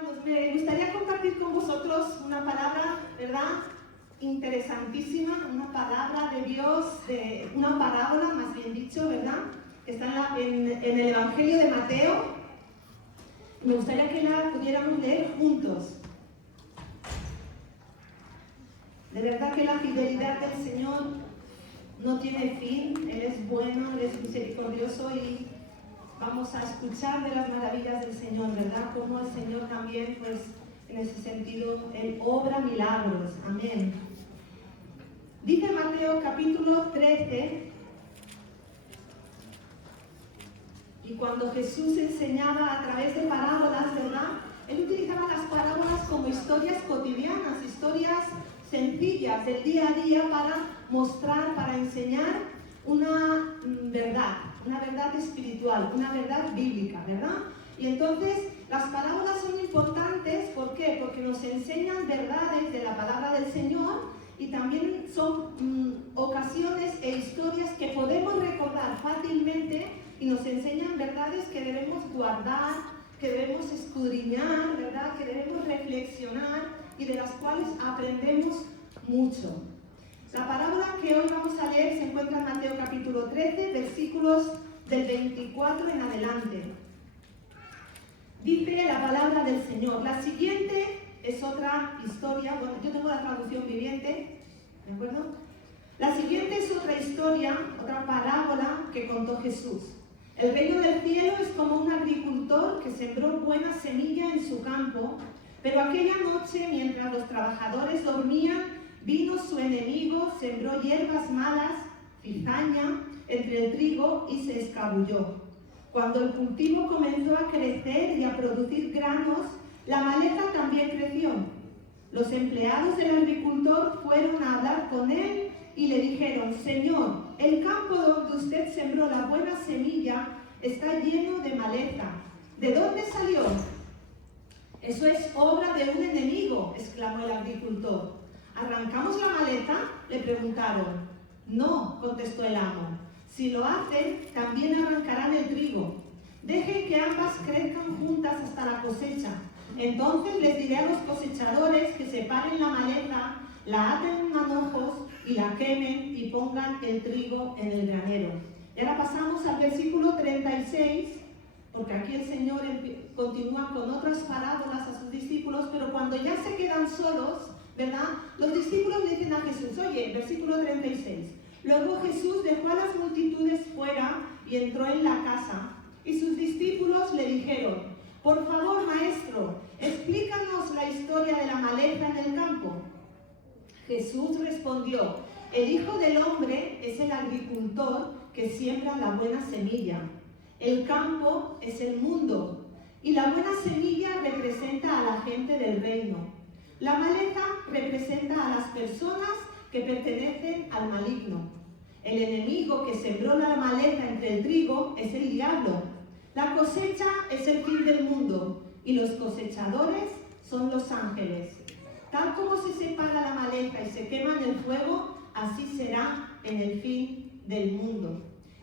Hermanos, me gustaría compartir con vosotros una palabra, ¿verdad? Interesantísima, una palabra de Dios, una parábola, más bien dicho, ¿verdad? Que está en el Evangelio de Mateo. Me gustaría que la pudiéramos leer juntos. De verdad que la fidelidad del Señor no tiene fin. Él es bueno, Él es misericordioso y vamos a escuchar de las maravillas del Señor, ¿verdad? Como el Señor también, pues, en ese sentido, Él obra milagros. Amén. Dice Mateo capítulo 13, y cuando Jesús enseñaba a través de parábolas, ¿verdad? Él utilizaba las parábolas como historias cotidianas, historias sencillas del día a día para mostrar, para enseñar una verdad espiritual, una verdad bíblica, ¿verdad? Y entonces las parábolas son importantes, ¿por qué? Porque nos enseñan verdades de la palabra del Señor y también son ocasiones e historias que podemos recordar fácilmente y nos enseñan verdades que debemos guardar, que debemos escudriñar, ¿verdad? Que debemos reflexionar y de las cuales aprendemos mucho. La parábola que hoy vamos a leer se encuentra en Mateo capítulo 13, versículos del 24 en adelante. Dice la palabra del Señor. La siguiente es otra historia, bueno, yo tengo la traducción viviente, ¿de acuerdo? La siguiente es otra historia, otra parábola que contó Jesús. El reino del cielo es como un agricultor que sembró buena semilla en su campo, pero aquella noche, mientras los trabajadores dormían, vino su enemigo, sembró hierbas malas, cizaña, entre el trigo y se escabulló. Cuando el cultivo comenzó a crecer y a producir granos, la maleza también creció. Los empleados del agricultor fueron a hablar con él y le dijeron: Señor, el campo donde usted sembró la buena semilla está lleno de maleza. ¿De dónde salió? Eso es obra de un enemigo, exclamó el agricultor. ¿Arrancamos la maleza?, le preguntaron. No, contestó el amo. Si lo hacen, también arrancarán el trigo. Dejen que ambas crezcan juntas hasta la cosecha. Entonces les diré a los cosechadores que separen la maleza, la aten en manojos y la quemen y pongan el trigo en el granero. Y ahora pasamos al versículo 36, porque aquí el Señor continúa con otras parábolas a sus discípulos, pero cuando ya se quedan solos, ¿verdad? Los discípulos le dicen a Jesús, oye, versículo 36, luego Jesús dejó a las multitudes fuera y entró en la casa, y sus discípulos le dijeron, por favor, maestro, explícanos la historia de la maleza en el campo. Jesús respondió, el Hijo del Hombre es el agricultor que siembra la buena semilla. El campo es el mundo, y la buena semilla representa a la gente del reino. La maleza representa a las personas que pertenecen al maligno. El enemigo que sembró la maleza entre el trigo es el diablo. La cosecha es el fin del mundo y los cosechadores son los ángeles. Tal como se separa la maleza y se quema en el fuego, así será en el fin del mundo.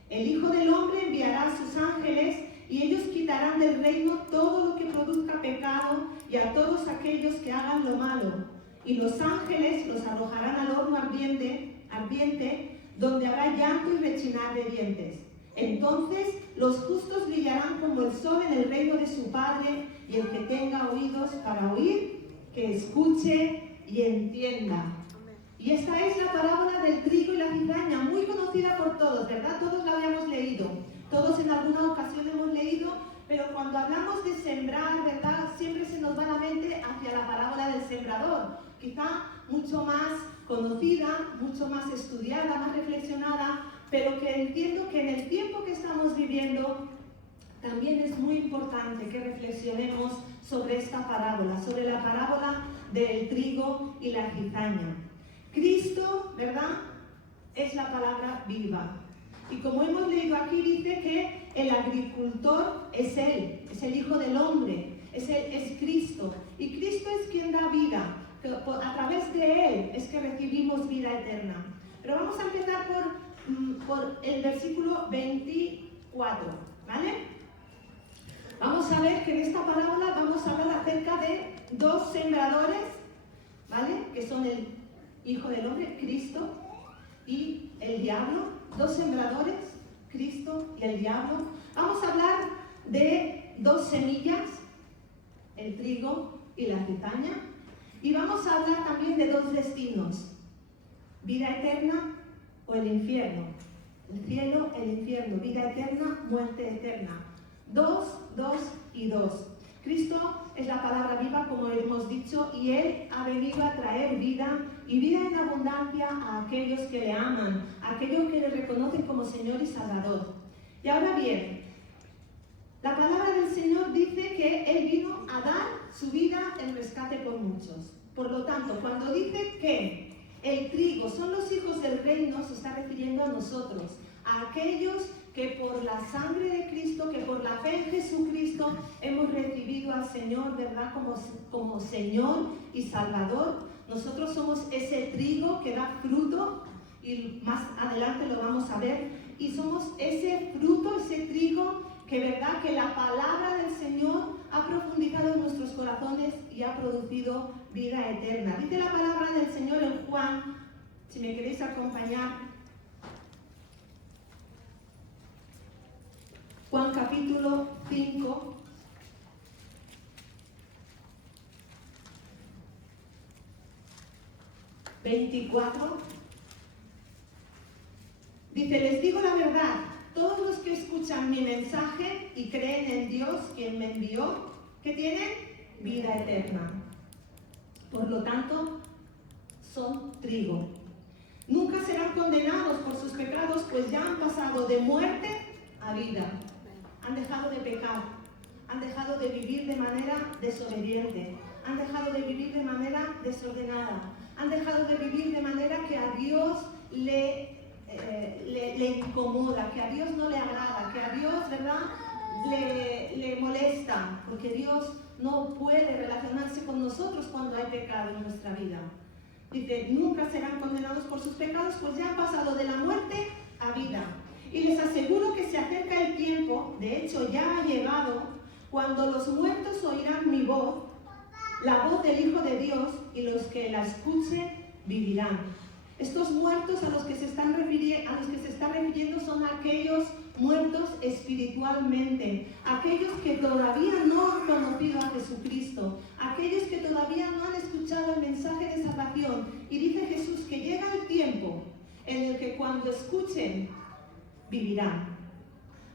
El Hijo del Hombre enviará a sus ángeles y ellos quitarán del reino todo lo que produzca pecado y a todos aquellos que hagan lo malo. Y los ángeles los arrojarán al horno ardiente, donde habrá llanto y rechinar de dientes. Entonces los justos brillarán como el sol en el reino de su Padre, y el que tenga oídos para oír, que escuche y entienda. Y esta es la parábola del trigo y la cizaña, muy conocida por todos, ¿verdad? Todos la habíamos leído, todos en alguna ocasión hemos leído, pero cuando hablamos de sembrar, ¿verdad? Siempre se nos va la mente hacia la parábola del sembrador, quizá mucho más conocida, mucho más estudiada, más reflexionada, pero que entiendo que en el tiempo que estamos viviendo también es muy importante que reflexionemos sobre esta parábola, sobre la parábola del trigo y la cizaña. Cristo, ¿verdad?, es la palabra viva. Y como hemos leído aquí, dice que el agricultor es Él, es el Hijo del Hombre, es Cristo. Y Cristo es quien da vida. A través de Él es que recibimos vida eterna. Pero vamos a empezar por el versículo 24, ¿vale? Vamos a ver que en esta parábola vamos a hablar acerca de dos sembradores, ¿vale? Que son el Hijo del Hombre, Cristo, y el diablo. Dos sembradores, Cristo y el diablo. Vamos a hablar de dos semillas, el trigo y la cizaña. Y vamos a hablar también de dos destinos, vida eterna o el infierno. El cielo, el infierno, vida eterna, muerte eterna. Dos y dos. Cristo es la palabra viva, como hemos dicho, y Él ha venido a traer vida y vida en abundancia a aquellos que le aman, a aquellos que le reconocen como Señor y Salvador. Y ahora bien, la palabra del Señor dice que Él vino a dar su vida en rescate por muchos. Por lo tanto, cuando dice que el trigo son los hijos del reino, se está refiriendo a nosotros, a aquellos que por la sangre de Cristo, que por la fe en Jesucristo hemos recibido al Señor, ¿verdad? Como Señor y Salvador. Nosotros somos ese trigo que da fruto, y más adelante lo vamos a ver, y somos ese fruto, ese trigo que, ¿verdad?, que la palabra del Señor ha profundizado en nuestros corazones y ha producido vida eterna. Dice la palabra del Señor en Juan, si me queréis acompañar, Juan capítulo 5, ...24... dice: les digo la verdad, todos los que escuchan mi mensaje y creen en Dios, quien me envió, que tienen vida eterna. Por lo tanto, son trigo. Nunca serán condenados por sus pecados, pues ya han pasado de muerte a vida. Han dejado de pecar, han dejado de vivir de manera desobediente, han dejado de vivir de manera desordenada, han dejado de vivir de manera que a Dios le incomoda, que a Dios no le agrada, que a Dios, ¿verdad?, le molesta, porque Dios no puede relacionarse con nosotros cuando hay pecado en nuestra vida. Dice: nunca serán condenados por sus pecados, pues ya han pasado de la muerte a vida. Y les aseguro que se acerca el tiempo, de hecho ya ha llegado, cuando los muertos oirán mi voz, la voz del Hijo de Dios, y los que la escuchen vivirán. Estos muertos a los que se están refiriendo son aquellos muertos espiritualmente, aquellos que todavía no han conocido a Jesucristo, aquellos que todavía no han escuchado el mensaje de salvación. Y dice Jesús que llega el tiempo en el que cuando escuchen, vivirán.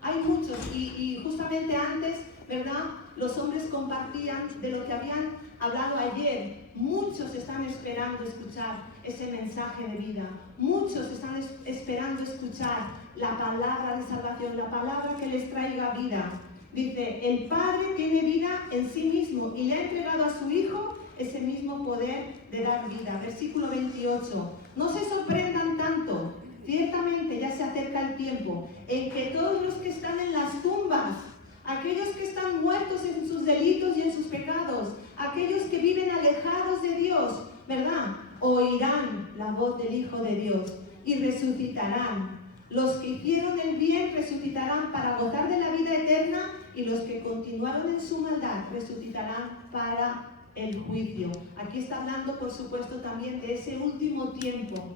Hay muchos, y justamente antes, ¿verdad?, los hombres compartían de lo que habían hablado ayer. Muchos están esperando escuchar ese mensaje de vida. Muchos están esperando escuchar la palabra de salvación, la palabra que les traiga vida. Dice: el Padre tiene vida en sí mismo y le ha entregado a su Hijo ese mismo poder de dar vida. Versículo 28. No se sorprendan tanto. Ciertamente ya se acerca el tiempo en que todos los que están en las tumbas, aquellos que están muertos en sus delitos y en sus pecados, aquellos que viven alejados de Dios, ¿verdad?, oirán la voz del Hijo de Dios y resucitarán. Los que hicieron el bien resucitarán para gozar de la vida eterna, y los que continuaron en su maldad resucitarán para el juicio. Aquí está hablando, por supuesto, también de ese último tiempo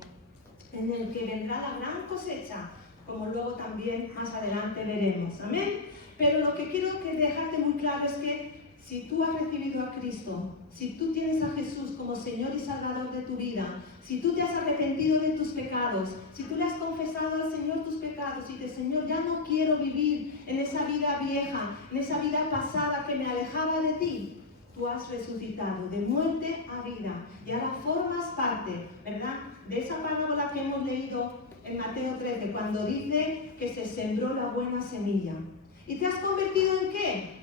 en el que vendrá la gran cosecha, como luego también más adelante veremos. Amén. Pero lo que quiero dejarte muy claro es que si tú has recibido a Cristo, si tú tienes a Jesús como Señor y Salvador de tu vida, si tú te has arrepentido de tus pecados, si tú le has confesado al Señor tus pecados y dices: Señor, ya no quiero vivir en esa vida vieja, en esa vida pasada que me alejaba de ti, tú has resucitado de muerte a vida y ahora formas parte, ¿verdad?, de esa parábola que hemos leído en Mateo 13, cuando dice que se sembró la buena semilla. ¿Y te has convertido en qué?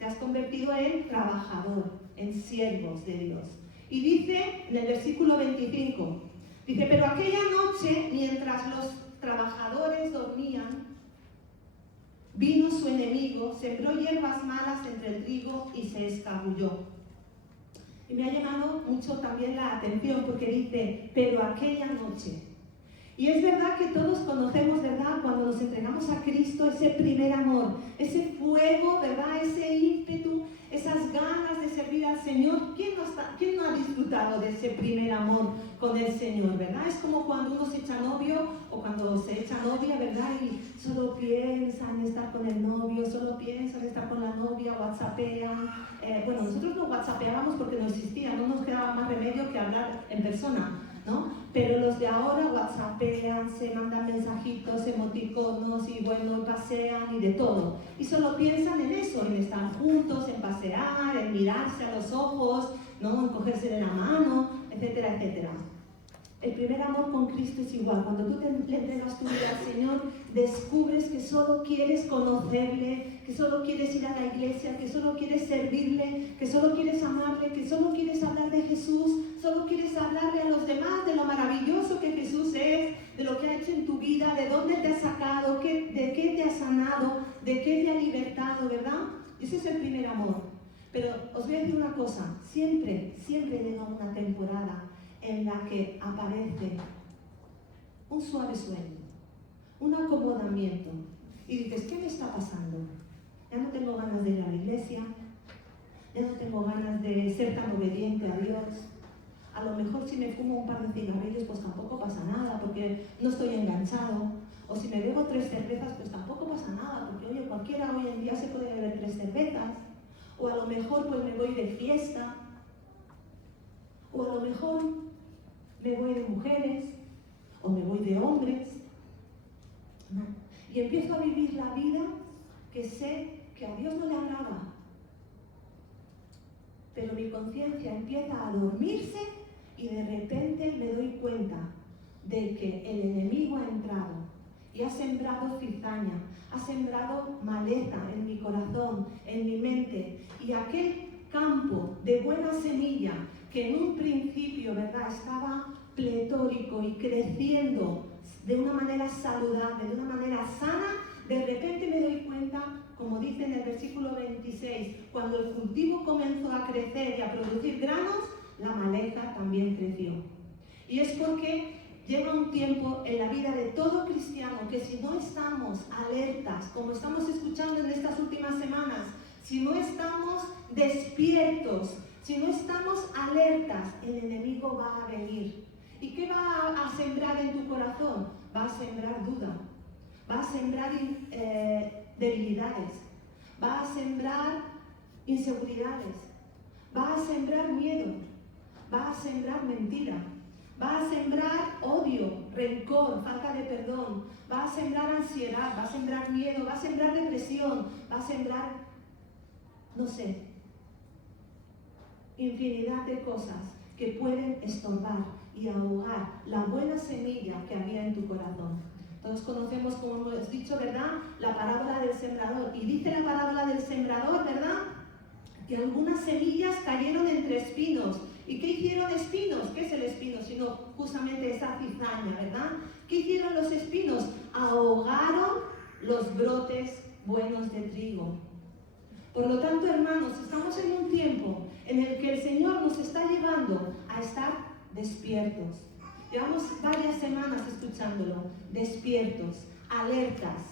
Te has convertido en trabajador, en siervos de Dios. Y dice en el versículo 25, dice: pero aquella noche, mientras los trabajadores dormían, vino su enemigo, sembró hierbas malas entre el trigo y se escabulló. Y me ha llamado mucho también la atención porque dice: pero aquella noche. Y es verdad que todos conocemos, ¿verdad?, cuando nos entregamos a Cristo, ese primer amor, ese fuego, ¿verdad?, ese ímpetu, esas ganas de servir al Señor. ¿Quién no ha disfrutado de ese primer amor con el Señor, verdad? Es como cuando uno se echa novio o cuando se echa novia, ¿verdad? Y solo piensan en estar con el novio, solo piensan en estar con la novia, whatsappean. Bueno, nosotros no whatsappeábamos porque no existía, no nos quedaba más remedio que hablar en persona, ¿no? Pero los de ahora whatsappean, se mandan mensajitos, emoticonos y bueno, pasean y de todo. Y solo piensan en eso, en estar juntos, en pasear, en mirarse a los ojos, ¿no?, en cogerse de la mano, etcétera, etcétera. El primer amor con Cristo es igual. Cuando tú le entregas tu vida al Señor, descubres que solo quieres conocerle, que solo quieres ir a la iglesia, que solo quieres servirle, que solo quieres amarle, que solo quieres hablar de Jesús, solo quieres hablarle a los demás de lo maravilloso que Jesús es, de lo que ha hecho en tu vida, de dónde te ha sacado, de qué te ha sanado, de qué te ha libertado, ¿verdad? Ese es el primer amor. Pero os voy a decir una cosa, siempre llega una temporada en la que aparece un suave sueño, un acomodamiento, y dices, ¿qué me está pasando? Ya no tengo ganas de ir a la iglesia, ya no tengo ganas de ser tan obediente a Dios. A lo mejor si me fumo un par de cigarrillos, pues tampoco pasa nada, porque no estoy enganchado. O si me bebo 3 cervezas, pues tampoco pasa nada, porque oye, cualquiera hoy en día se puede beber 3 cervezas. O a lo mejor pues me voy de fiesta, o a lo mejor me voy de mujeres, o me voy de hombres, ¿no? Y empiezo a vivir la vida que sé que a Dios no le agrada. Pero mi conciencia empieza a dormirse y de repente me doy cuenta de que el enemigo ha entrado y ha sembrado cizaña, ha sembrado maleza en mi corazón, en mi mente, y aquel campo de buena semilla que en un principio, ¿verdad?, estaba pletórico y creciendo de una manera saludable, de una manera sana, de repente me doy cuenta, como dice en el versículo 26, cuando el cultivo comenzó a crecer y a producir granos, la maleza también creció. Y es porque llega un tiempo en la vida de todo cristiano que si no estamos alertas, como estamos escuchando en estas últimas semanas, si no estamos despiertos, si no estamos alertas, el enemigo va a venir. ¿Y qué va a sembrar en tu corazón? Va a sembrar duda, va a sembrar debilidades, va a sembrar inseguridades, va a sembrar miedo, va a sembrar mentira, va a sembrar odio, rencor, falta de perdón, va a sembrar ansiedad, va a sembrar miedo, va a sembrar depresión, va a sembrar, no sé, infinidad de cosas que pueden estorbar y ahogar la buena semilla que había en tu corazón. Todos conocemos, como hemos dicho, ¿verdad?, la parábola del sembrador. Y dice la parábola del sembrador, ¿verdad?, que algunas semillas cayeron entre espinos. ¿Y qué hicieron espinos? ¿Qué es el espino? Sino justamente esa cizaña, ¿verdad? ¿Qué hicieron los espinos? Ahogaron los brotes buenos de trigo. Por lo tanto, hermanos, estamos en un tiempo en el que el Señor nos está llevando a estar despiertos. Llevamos varias semanas escuchándolo, despiertos, alertas,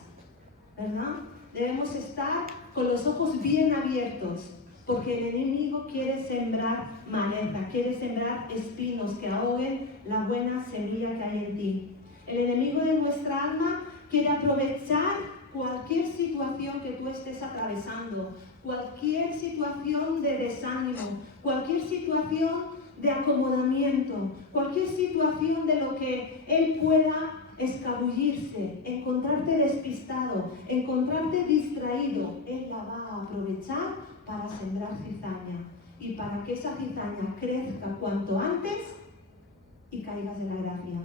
¿verdad? Debemos estar con los ojos bien abiertos, porque el enemigo quiere sembrar maleza, quiere sembrar espinos que ahoguen la buena semilla que hay en ti. El enemigo de nuestra alma quiere aprovechar cualquier situación que tú estés atravesando, cualquier situación de desánimo, cualquier situación de acomodamiento, cualquier situación de lo que él pueda escabullirse, encontrarte despistado, encontrarte distraído, él la va a aprovechar para sembrar cizaña y para que esa cizaña crezca cuanto antes y caigas de la gracia.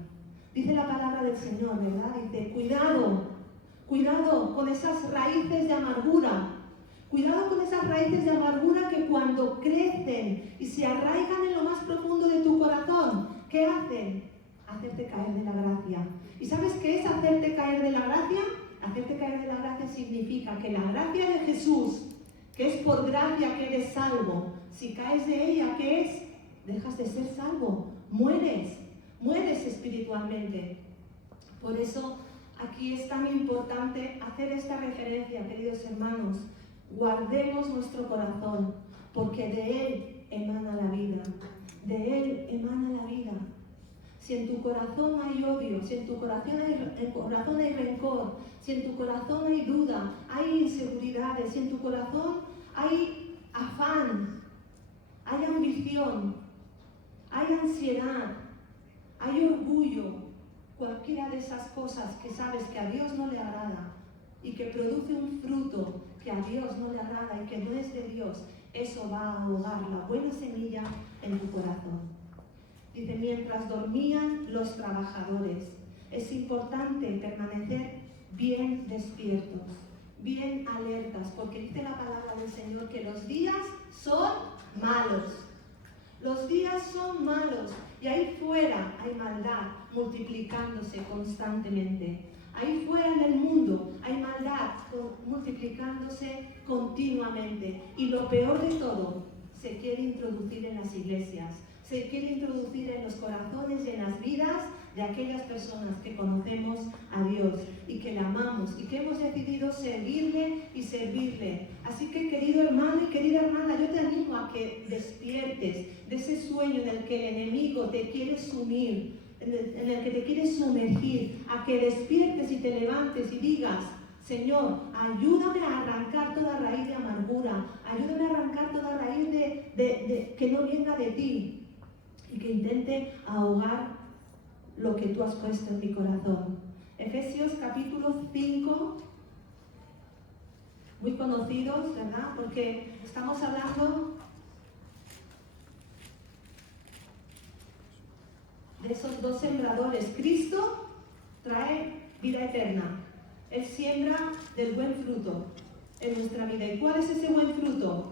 Dice la palabra del Señor, ¿verdad? Dice, cuidado con esas raíces de amargura. Cuidado con esas raíces de amargura que cuando crecen y se arraigan en lo más profundo de tu corazón, ¿qué hacen? Hacerte caer de la gracia. ¿Y sabes qué es hacerte caer de la gracia? Hacerte caer de la gracia significa que la gracia de Jesús, que es por gracia que eres salvo, si caes de ella, ¿qué es? Dejas de ser salvo, mueres espiritualmente. Por eso aquí es tan importante hacer esta referencia, queridos hermanos. Guardemos nuestro corazón, porque de él emana la vida. De él emana la vida. Si en tu corazón hay odio, si en tu corazón hay rencor, si en tu corazón hay duda, hay inseguridades, si en tu corazón hay afán, hay ambición, hay ansiedad, hay orgullo, cualquiera de esas cosas que sabes que a Dios no le agrada y que produce un fruto que a Dios no le agrada y que no es de Dios, eso va a ahogar la buena semilla en tu corazón. Dice, mientras dormían los trabajadores, es importante permanecer bien despiertos, bien alertas, porque dice la palabra del Señor que los días son malos. Los días son malos y ahí fuera hay maldad multiplicándose constantemente. Ahí fuera en el mundo hay maldad multiplicándose continuamente. Y lo peor de todo, se quiere introducir en las iglesias. Se quiere introducir en los corazones y en las vidas de aquellas personas que conocemos a Dios y que le amamos y que hemos decidido servirle y servirle. Así que, querido hermano y querida hermana, yo te animo a que despiertes de ese sueño en el que el enemigo te quiere sumir, en el que te quiere sumergir, a que despiertes y te levantes y digas, Señor, ayúdame a arrancar toda raíz de amargura, ayúdame a arrancar toda raíz de que no venga de ti y que intente ahogar lo que tú has puesto en mi corazón. Efesios capítulo 5, muy conocidos, ¿verdad? Porque estamos hablando de esos dos sembradores. Cristo trae vida eterna. Él siembra del buen fruto en nuestra vida. ¿Y cuál es ese buen fruto?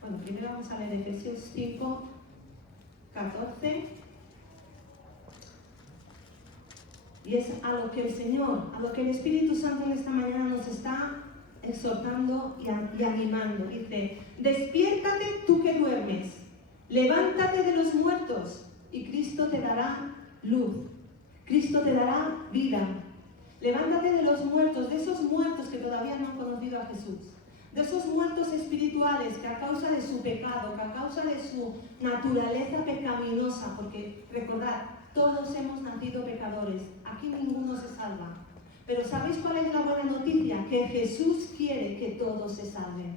Bueno, primero vamos a leer Efesios 5, 14. Y es a lo que el Señor, a lo que el Espíritu Santo en esta mañana nos está exhortando y animando. Dice, despiértate tú que duermes, levántate de los muertos y Cristo te dará luz. Cristo te dará vida. Levántate de los muertos, de esos muertos que todavía no han conocido a Jesús. De esos muertos espirituales que a causa de su pecado, que a causa de su naturaleza pecaminosa, porque recordad, todos hemos nacido pecadores, aquí ninguno se salva. Pero ¿sabéis cuál es la buena noticia? Que Jesús quiere que todos se salven.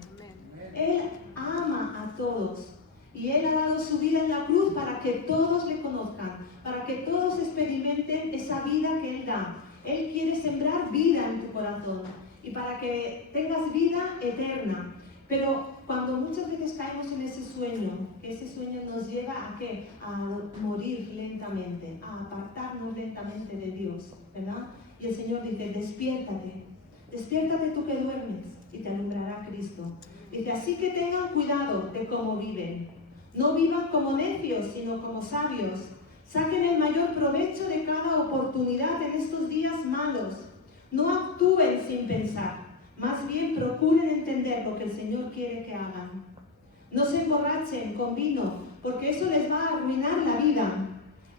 Él ama a todos y Él ha dado su vida en la cruz para que todos le conozcan, para que todos experimenten esa vida que Él da. Él quiere sembrar vida en tu corazón y para que tengas vida eterna. Pero cuando muchas veces caemos en ese sueño, que ese sueño nos lleva ¿a qué? A morir lentamente, a apartarnos lentamente de Dios, ¿verdad? Y el Señor dice, despiértate, despiértate tú que duermes y te alumbrará Cristo. Dice, así que tengan cuidado de cómo viven. No vivan como necios, sino como sabios. Saquen el mayor provecho de cada oportunidad en estos días malos. No actúen sin pensar, más bien procuren entender lo que el Señor quiere que hagan. No se emborrachen con vino, porque eso les va a arruinar la vida.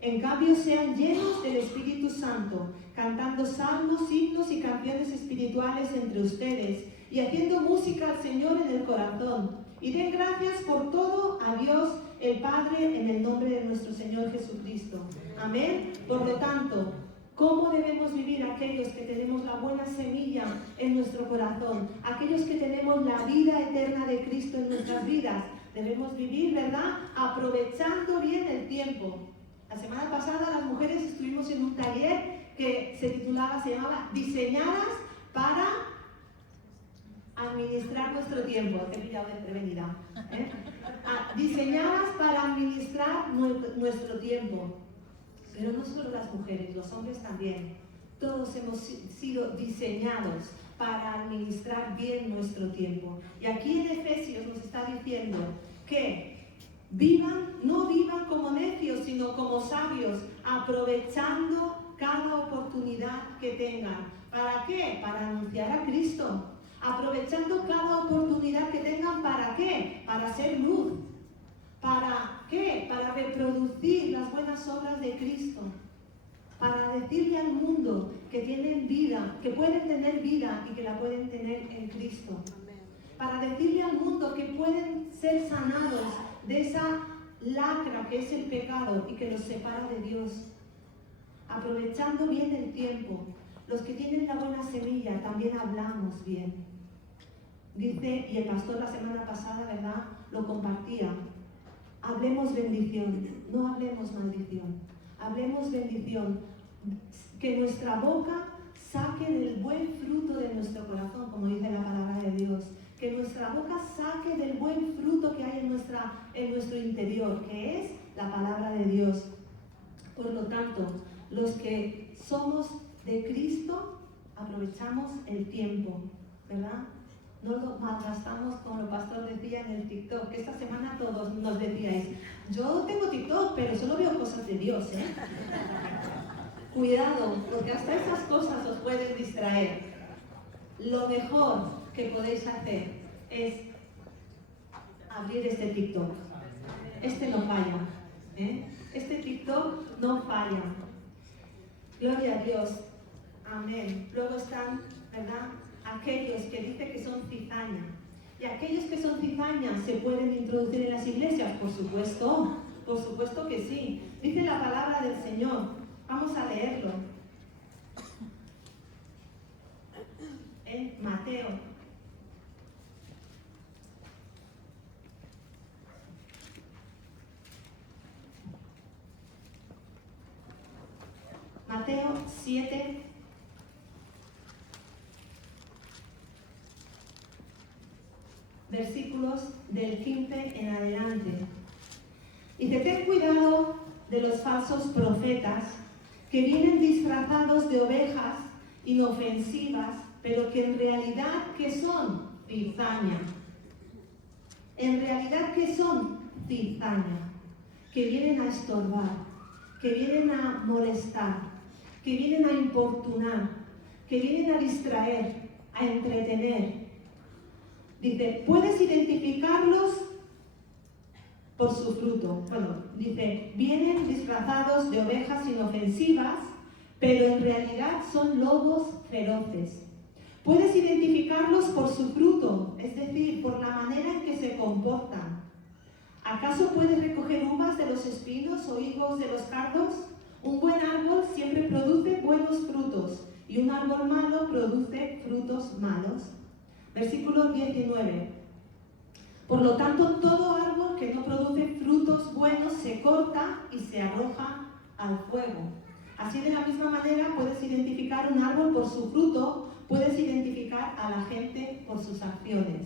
En cambio, sean llenos del Espíritu Santo, cantando salmos, himnos y canciones espirituales entre ustedes, y haciendo música al Señor en el corazón. Y den gracias por todo a Dios el Padre en el nombre de nuestro Señor Jesucristo. Amén. Por lo tanto, ¿cómo debemos vivir aquellos que tenemos la buena semilla en nuestro corazón? Aquellos que tenemos la vida eterna de Cristo en nuestras vidas. Debemos vivir, ¿verdad? Aprovechando bien el tiempo. La semana pasada las mujeres estuvimos en un taller que se llamaba Diseñadas para administrar nuestro tiempo. Te he pillado desprevenida. Diseñadas para administrar nuestro tiempo. Pero no solo las mujeres, los hombres también. Todos hemos sido diseñados para administrar bien nuestro tiempo. Y aquí en Efesios nos está diciendo que no vivan como necios, sino como sabios, aprovechando cada oportunidad que tengan. ¿Para qué? Para anunciar a Cristo. Aprovechando cada oportunidad que tengan, ¿para qué? Para ser luz. ¿Para qué? Para reproducir las buenas obras de Cristo. Para decirle al mundo que tienen vida, que pueden tener vida y que la pueden tener en Cristo. Para decirle al mundo que pueden ser sanados de esa lacra que es el pecado y que los separa de Dios. Aprovechando bien el tiempo. Los que tienen la buena semilla también hablamos bien. Dice, y el pastor la semana pasada, ¿verdad?, lo compartía. Hablemos bendición, no hablemos maldición. Hablemos bendición. Que nuestra boca saque del buen fruto de nuestro corazón, como dice la palabra de Dios. Que nuestra boca saque del buen fruto que hay en nuestro interior, que es la palabra de Dios. Por lo tanto, los que somos de Cristo, aprovechamos el tiempo, ¿verdad? No lo malgastamos, como el pastor decía en el TikTok, que esta semana todos nos decíais, yo tengo TikTok, pero solo veo cosas de Dios, ¿eh? Cuidado, porque hasta esas cosas os pueden distraer. Lo mejor que podéis hacer es abrir este TikTok. Este no falla, ¿eh? Este TikTok no falla. Gloria a Dios. Amén. Luego están, ¿verdad?, aquellos que dicen que son cizaña. Y aquellos que son cizaña se pueden introducir en las iglesias, por supuesto que sí. Dice la palabra del Señor. Vamos a leerlo. En Mateo. Mateo 7. Versículos del 15 en adelante. Dice, ten cuidado de los falsos profetas que vienen disfrazados de ovejas inofensivas, pero que en realidad, ¿qué son? Cizaña. En realidad, ¿qué son? Cizaña. Que vienen a estorbar, que vienen a molestar, que vienen a importunar, que vienen a distraer, a entretener. Dice, puedes identificarlos por su fruto. Bueno, dice, vienen disfrazados de ovejas inofensivas, pero en realidad son lobos feroces. Puedes identificarlos por su fruto, es decir, por la manera en que se comportan. ¿Acaso puedes recoger uvas de los espinos o higos de los cardos? Un buen árbol siempre produce buenos frutos, y un árbol malo produce frutos malos. Versículo 19. Por lo tanto, todo árbol que no produce frutos buenos se corta y se arroja al fuego. Así, de la misma manera, puedes identificar un árbol por su fruto, puedes identificar a la gente por sus acciones.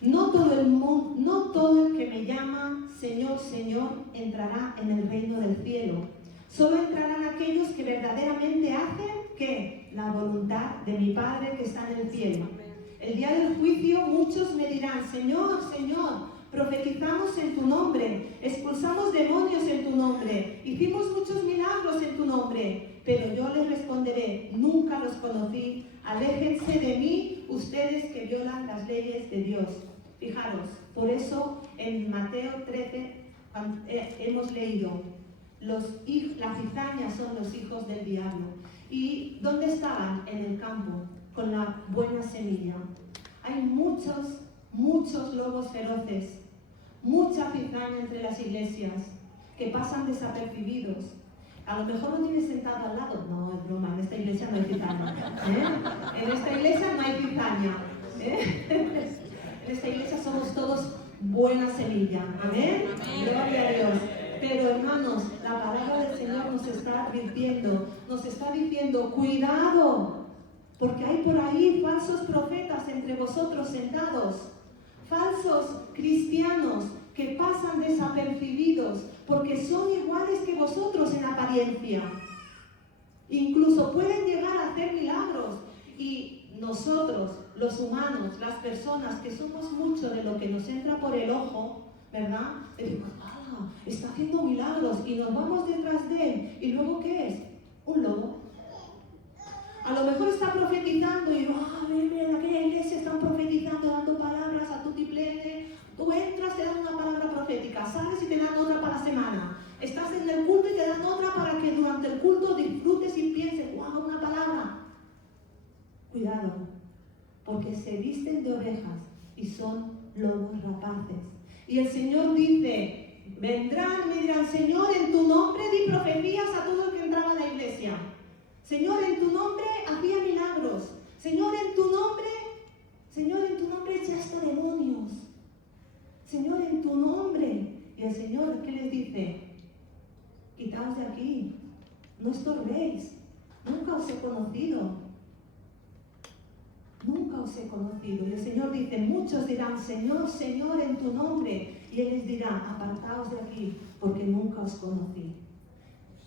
No todo el que me llama Señor, Señor, entrará en el reino del cielo. Solo entrarán aquellos que verdaderamente hacen, ¿qué? La voluntad de mi Padre que está en el cielo. El día del juicio muchos me dirán, Señor, Señor, profetizamos en tu nombre, expulsamos demonios en tu nombre, hicimos muchos milagros en tu nombre. Pero yo les responderé, nunca los conocí, aléjense de mí, ustedes que violan las leyes de Dios. Fijaros, por eso en Mateo 13 hemos leído, las cizañas son los hijos del diablo. ¿Y dónde estaban? En el campo, con la buena semilla. Hay muchos lobos feroces, mucha cizaña entre las iglesias que pasan desapercibidos. A lo mejor lo tienes sentado al lado. No, es broma, en esta iglesia no hay cizaña. En esta iglesia no hay cizaña. En esta iglesia somos todos buena semilla. Amén. Gloria a Dios. Pero hermanos, la palabra del Señor nos está diciendo, cuidado, porque hay por ahí falsos profetas entre vosotros sentados, falsos cristianos que pasan desapercibidos, porque son iguales que vosotros en apariencia. Incluso pueden llegar a hacer milagros. Y nosotros, los humanos, las personas que somos mucho de lo que nos entra por el ojo, ¿verdad? Decimos, está haciendo milagros, y nos vamos detrás de él. ¿Y luego qué es? Un lobo. A lo mejor está profetizando y ven, en aquella iglesia están profetizando, dando palabras a tutiplene. Tú entras, te dan una palabra profética prédica, sales y te dan otra para la semana. Estás en el culto y te dan otra para que durante el culto disfrutes y pienses, wow, una palabra. Cuidado, porque se visten de ovejas y son lobos rapaces. Y el Señor dice, vendrán y me dirán, Señor, en tu nombre di profecías a todo el que entraba a la iglesia. Señor, en tu nombre hacía milagros. Señor, en tu nombre echaste demonios. Señor, en tu nombre. Y el Señor, ¿qué les dice? Quitaos de aquí, no estorbéis, nunca os he conocido. Nunca os he conocido. Y el Señor dice, muchos dirán, Señor, Señor, en tu nombre. Y Él les dirá, apartaos de aquí, porque nunca os conocí.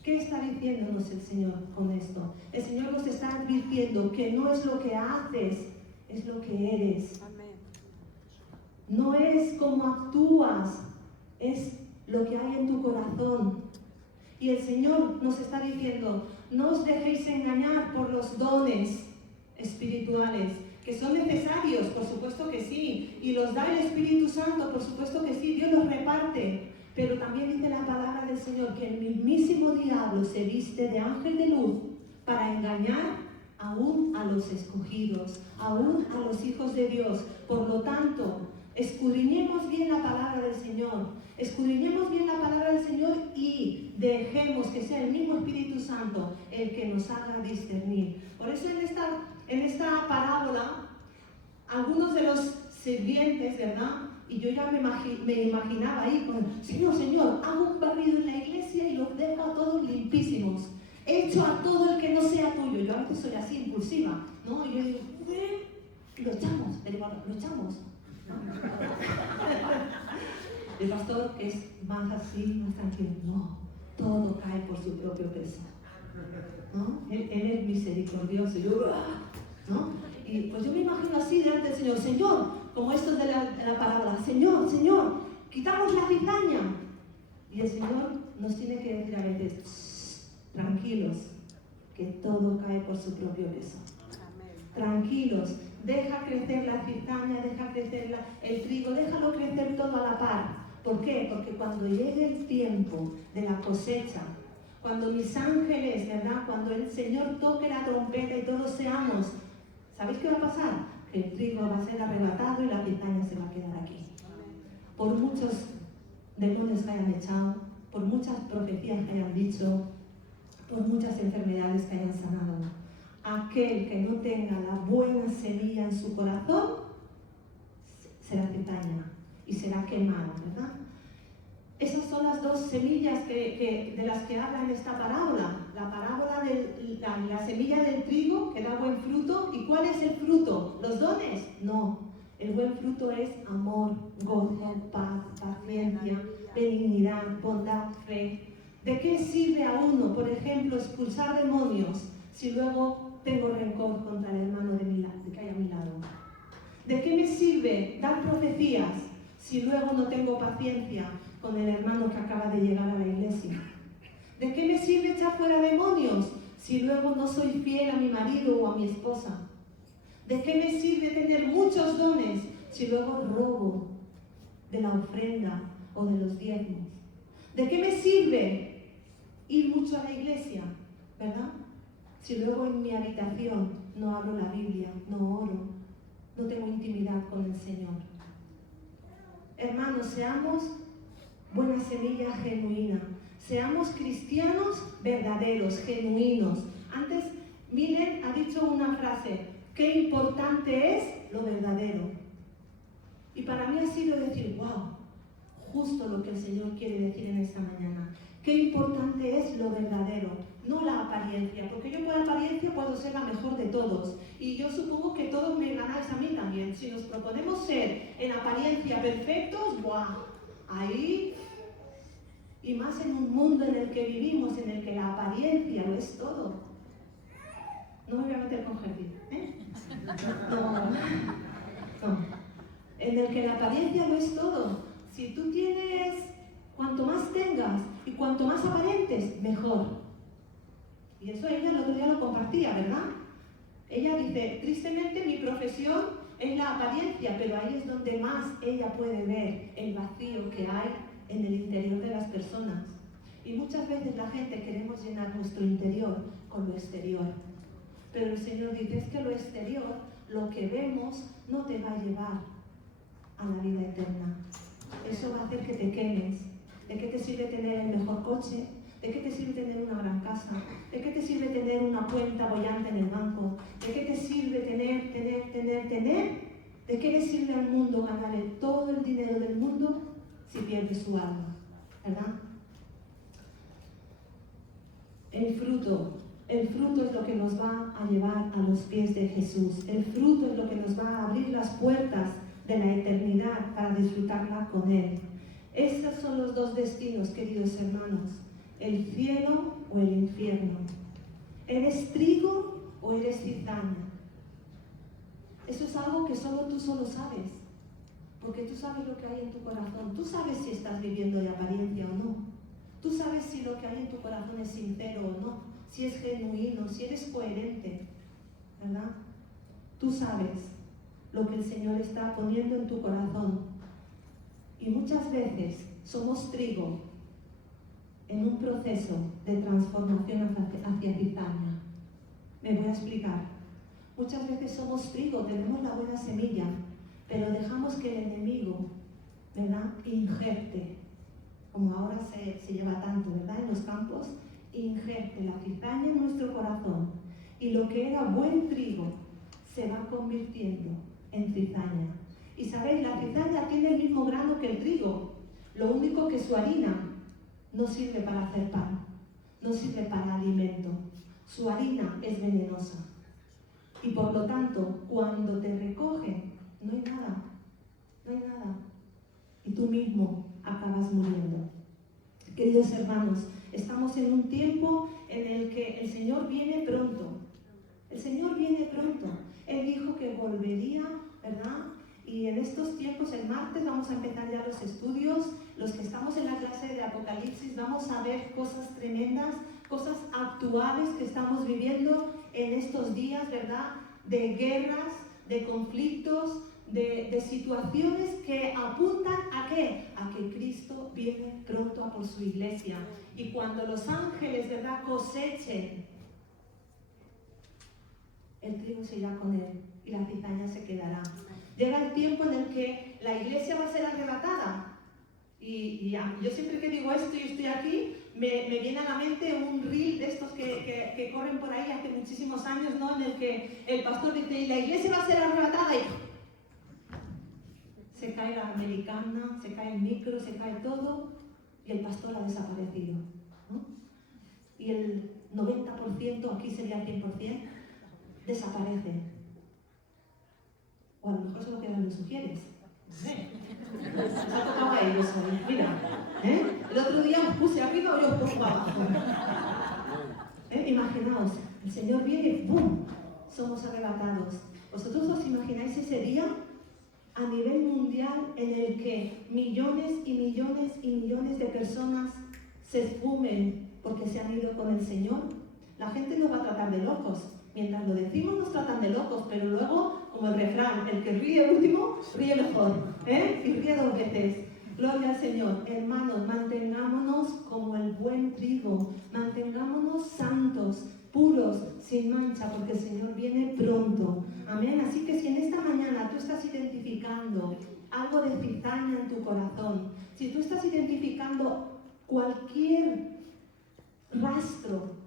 ¿Qué está diciéndonos el Señor con esto? El Señor nos está advirtiendo que no es lo que haces, es lo que eres. Amén. No es cómo actúas, es lo que hay en tu corazón. Y el Señor nos está diciendo, no os dejéis engañar por los dones espirituales, que son necesarios, por supuesto que sí, y los da el Espíritu Santo, por supuesto que sí, Dios los reparte, pero también dice la palabra del Señor que el mismísimo diablo se viste de ángel de luz para engañar aún a los escogidos, aún a los hijos de Dios. Por lo tanto, escudriñemos bien la palabra del Señor, escudriñemos bien la palabra del Señor y dejemos que sea el mismo Espíritu Santo el que nos haga discernir. Por eso en esta parábola, algunos de los sirvientes, ¿verdad? Y yo ya me imaginaba ahí con, Señor, hago un barrido en la iglesia y los dejo a todos limpísimos. Echo a todo el que no sea tuyo. Yo a veces soy así, impulsiva, ¿no? Y yo digo, lo echamos, lo echamos. El pastor, que es más así, más tranquilo, no, todo cae por su propio peso, ¿no? Él es misericordioso, ¿no? Y pues yo me imagino así delante del Señor, Señor, como estos de la parábola, Señor, quitamos la cizaña. Y el Señor nos tiene que decir a veces, tranquilos, que todo cae por su propio peso. Tranquilos, deja crecer la cizaña, deja crecer el trigo, déjalo crecer todo a la par. ¿Por qué? Porque cuando llegue el tiempo de la cosecha, cuando mis ángeles, ¿verdad? Cuando el Señor toque la trompeta y todos seamos, ¿sabéis qué va a pasar? Que el trigo va a ser arrebatado y la cizaña se va a quedar aquí. Por muchos demonios que hayan echado, por muchas profecías que hayan dicho, por muchas enfermedades que hayan sanado, aquel que no tenga la buena semilla en su corazón será cizaña y será quemado, ¿verdad? Esas son las dos semillas de las que habla en esta parábola. La parábola de la semilla del trigo que da buen fruto. ¿Y cuál es el fruto? ¿Los dones? No. El buen fruto es amor, gozo, paz, paciencia, benignidad, bondad, fe. ¿De qué sirve a uno, por ejemplo, expulsar demonios si luego tengo rencor contra el hermano que hay a mi lado? ¿De qué me sirve dar profecías si luego no tengo paciencia con el hermano que acaba de llegar a la iglesia? ¿De qué me sirve echar fuera demonios si luego no soy fiel a mi marido o a mi esposa? ¿De qué me sirve tener muchos dones si luego robo de la ofrenda o de los diezmos? ¿De qué me sirve ir mucho a la iglesia, verdad? Si luego en mi habitación no abro la Biblia, no oro, no tengo intimidad con el Señor. Hermanos, seamos buena semilla genuina, seamos cristianos verdaderos, genuinos. Antes, Miller ha dicho una frase, qué importante es lo verdadero. Y para mí ha sido decir, wow, justo lo que el Señor quiere decir en esta mañana. Qué importante es lo verdadero, no la apariencia, porque yo por apariencia puedo ser la mejor de todos. Y yo supongo que todos me ganáis a mí también. Si nos proponemos ser en apariencia perfectos, ¡buah! Ahí, y más en un mundo en el que vivimos, en el que la apariencia lo es todo. No me voy a meter con Gerti, ¿eh? No. En el que la apariencia lo es todo. Si tú tienes, cuanto más tengas y cuanto más aparentes, mejor. Y eso ella el otro día lo compartía, ¿verdad? Ella dice, tristemente mi profesión es la apariencia, pero ahí es donde más ella puede ver el vacío que hay en el interior de las personas. Y muchas veces la gente queremos llenar nuestro interior con lo exterior. Pero el Señor dice, es que lo exterior, lo que vemos, no te va a llevar a la vida eterna. Eso va a hacer que te quemes. ¿De qué te sirve tener el mejor coche? ¿De qué te sirve tener una gran casa? ¿De qué te sirve tener una cuenta bollante en el banco? ¿De qué te sirve tener? ¿De qué le sirve al mundo ganarle todo el dinero del mundo si pierde su alma? ¿Verdad? El fruto es lo que nos va a llevar a los pies de Jesús. El fruto es lo que nos va a abrir las puertas de la eternidad para disfrutarla con Él. Esos son los dos destinos, queridos hermanos: el cielo o el infierno. ¿Eres trigo o eres cizaña? Eso es algo que solo tú sabes, porque tú sabes lo que hay en tu corazón. Tú sabes si estás viviendo de apariencia o no. Tú sabes si lo que hay en tu corazón es sincero o no, si es genuino, si eres coherente, ¿verdad? Tú sabes lo que el Señor está poniendo en tu corazón. Y muchas veces somos trigo en un proceso de transformación hacia cizaña. Me voy a explicar. Muchas veces somos trigo, tenemos la buena semilla, pero dejamos que el enemigo, ¿verdad?, injerte, como ahora se lleva tanto, ¿verdad?, en los campos, injerte la cizaña en nuestro corazón, y lo que era buen trigo se va convirtiendo en cizaña. Y sabéis, la cizaña tiene el mismo grano que el trigo, lo único que su harina no sirve para hacer pan, no sirve para alimento. Su harina es venenosa. Y por lo tanto, cuando te recogen, no hay nada. Y tú mismo acabas muriendo. Queridos hermanos, estamos en un tiempo en el que el Señor viene pronto. El Señor viene pronto. Él dijo que volvería, ¿verdad? Y en estos tiempos, el martes, vamos a empezar ya los estudios. Los que estamos en la clase de Apocalipsis vamos a ver cosas tremendas, cosas actuales que estamos viviendo en estos días, ¿verdad? De guerras, de conflictos, de situaciones que apuntan ¿a qué? A que Cristo viene pronto a por su iglesia. Y cuando los ángeles, ¿verdad?, cosechen, el trigo se irá con él y la cizaña se quedará. Llega el tiempo en el que la iglesia va a ser arrebatada. Y yo siempre que digo esto y estoy aquí, me viene a la mente un reel de estos que corren por ahí hace muchísimos años, ¿no?, en el que el pastor dice, y la iglesia va a ser arrebatada, y se cae la americana, se cae el micro, se cae todo, y el pastor ha desaparecido, ¿no? Y el 90%, aquí sería el 100%, desaparece. O a lo mejor solo quedan los sugieres. Se ha tocado a ellos hoy. Mira, el otro día os puse arriba y os pongo abajo. Imaginaos, el Señor viene y ¡pum!, somos arrebatados. ¿Vosotros os imagináis ese día a nivel mundial en el que millones y millones y millones de personas se esfumen porque se han ido con el Señor? La gente nos va a tratar de locos. Mientras lo decimos nos tratan de locos, pero luego, como el refrán, el que ríe el último, ríe mejor, y ríe dos veces. Gloria al Señor. Hermanos, mantengámonos como el buen trigo, mantengámonos santos, puros, sin mancha, porque el Señor viene pronto. Amén. Así que si en esta mañana tú estás identificando algo de cizaña en tu corazón, si tú estás identificando cualquier rastro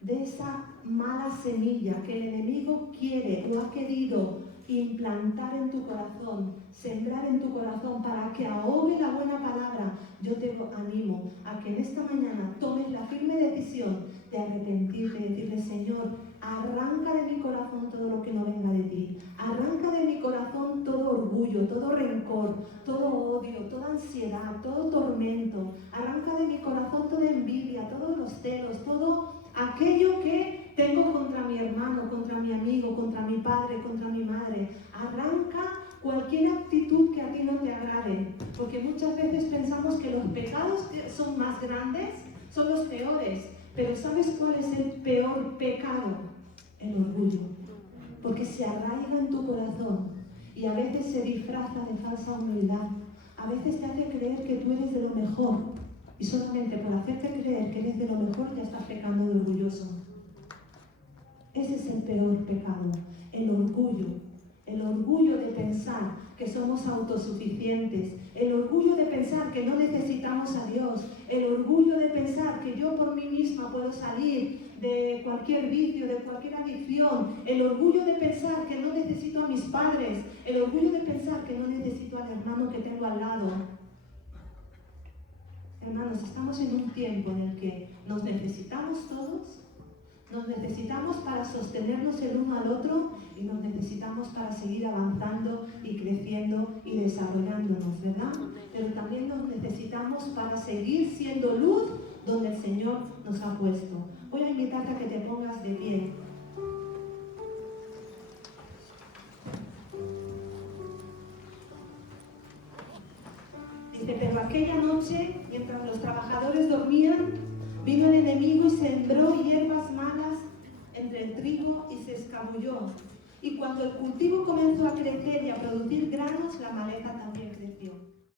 de esa mala semilla que el enemigo quiere o ha querido implantar en tu corazón, sembrar en tu corazón para que ahogue la buena palabra, yo te animo a que en esta mañana tomes la firme decisión de arrepentirte, de decirle, Señor, arranca de mi corazón todo lo que no venga de ti, arranca de mi corazón todo orgullo, todo rencor, todo odio, toda ansiedad, todo tormento, arranca de mi corazón toda envidia, todos los celos, todo aquello que tengo contra mi hermano, contra mi amigo, contra mi padre, contra mi madre. Arranca cualquier actitud que a ti no te agrade, porque muchas veces pensamos que los pecados que son más grandes son los peores, pero ¿sabes cuál es el peor pecado? El orgullo, porque se arraiga en tu corazón y a veces se disfraza de falsa humildad, a a veces te hace creer que tú eres de lo mejor y solamente por hacerte creer que eres de lo mejor ya estás pecando de orgulloso. Ese es el peor pecado, el orgullo de pensar que somos autosuficientes, el orgullo de pensar que no necesitamos a Dios, el orgullo de pensar que yo por mí misma puedo salir de cualquier vicio, de cualquier adicción, el orgullo de pensar que no necesito a mis padres, el orgullo de pensar que no necesito al hermano que tengo al lado. Hermanos, estamos en un tiempo en el que nos necesitamos todos, nos necesitamos para sostenernos el uno al otro y nos necesitamos para seguir avanzando y creciendo y desarrollándonos, ¿verdad? Pero también nos necesitamos para seguir siendo luz donde el Señor nos ha puesto. Voy a invitarte a que te pongas de pie. Dice, pero aquella noche, mientras los trabajadores dormían, vino el enemigo y sembró hierbas malas entre el trigo y se escabulló. Y cuando el cultivo comenzó a crecer y a producir granos, la maleza también